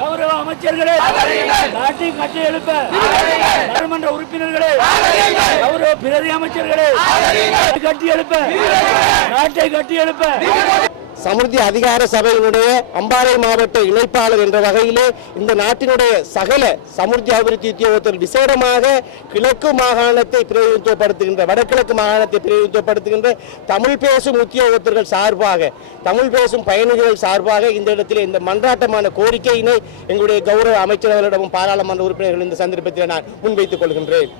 கௌரவ அமைச்சர்களே நாட்டை கட்டி எழுப்ப நாடாளுமன்ற உறுப்பினர்களே கௌரவ பிரதி அமைச்சர்களே கட்டி எழுப்ப நாட்டை கட்டி எழுப்ப சமிர்தி அதிகார சபையினுடைய அம்பாறை மாவட்ட இணைப்பாளர் என்ற வகையிலே இந்த நாட்டினுடைய சகல சமிர்தி அபிவிருத்தி உத்தியோகத்தில் விசேடமாக கிழக்கு மாகாணத்தை பிரதிநிதித்துவப்படுத்துகின்ற வடகிழக்கு மாகாணத்தை பிரதிநிதித்துவப்படுத்துகின்ற தமிழ் பேசும் உத்தியோகத்தர்கள் சார்பாக தமிழ் பேசும் பயணிகள் சார்பாக இந்த இடத்திலே இந்த மன்றாட்டமான கோரிக்கையினை எங்களுடைய கௌரவ அமைச்சரவர்களிடமும் பாராளுமன்ற உறுப்பினர்கள் இந்த சந்தர்ப்பத்தில் நான் முன்வைத்துக் கொள்கின்றேன்.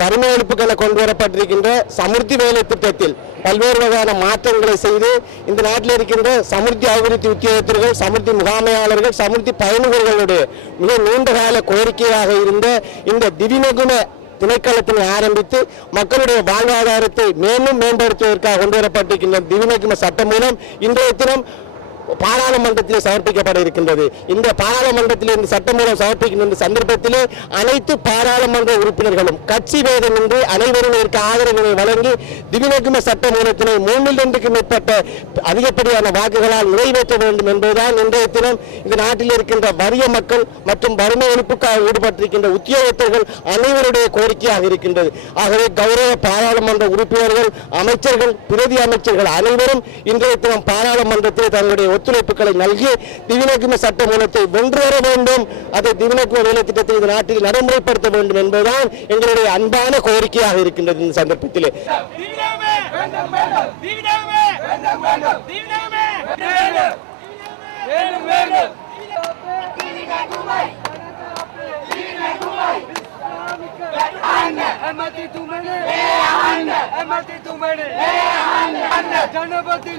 வறுமை ஒழிப்புகளை கொண்டு வரப்பட்டிருக்கின்ற சமிர்தி வேலை திட்டத்தில் பல்வேறு வகையான மாற்றங்களை செய்து இந்த நாட்டில் இருக்கின்ற சமிர்தி அபிவிருத்தி உத்தியோகத்தர்கள் சமிர்தி முகாமையாளர்கள் சமிர்தி பயணிகளுடைய மிக நீண்ட கால கோரிக்கையாக இருந்த இந்த திவிநகும திணைக்களத்தினை ஆரம்பித்து மக்களுடைய வாழ்வாதாரத்தை மேலும் மேம்படுத்துவதற்காக கொண்டு வரப்பட்டிருக்கின்ற திவிநகும சட்டம் மூலம் இன்றைய தினம் பாராளுமன்றத்தில் சமர்ப்பிக்கப்பட இருக்கின்றது. இந்த பாராளுமன்றத்தில் இந்த சட்டமூலம் சமர்ப்பிக்கின்ற சந்தர்ப்பத்திலே அனைத்து பாராளுமன்ற உறுப்பினர்களும் கட்சி பேதமின்றி அனைவரும் இதற்கு ஆதரவினை வழங்கி திவிநகும சட்டமூலத்தினை 3 மேற்பட்ட அதிகப்படியான வாக்குகளால் நிறைவேற்ற வேண்டும் என்பதுதான் இன்றைய தினம் இந்த நாட்டில் இருக்கின்ற வறிய மக்கள் மற்றும் வறுமை ஒழிப்புக்காக ஈடுபட்டிருக்கின்ற உத்தியோகத்தர்கள் அனைவருடைய கோரிக்கையாக இருக்கின்றது. ஆகவே கௌரவ பாராளுமன்ற உறுப்பினர்கள் அமைச்சர்கள் பிரதி அமைச்சர்கள் அனைவரும் இன்றைய தினம் பாராளுமன்றத்தில் தங்களுடைய ஒத்துழைப்புகளை நல்கி திவிநகும சட்ட மூலத்தை வென்று வர வேண்டும். அதை திவிநகும வேலை திட்டத்தை இந்த நாட்டில் நடைமுறைப்படுத்த வேண்டும் என்பதுதான் எங்களுடைய அன்பான கோரிக்கையாக இருக்கின்றது. இந்த சந்தர்ப்பத்திலே जनपति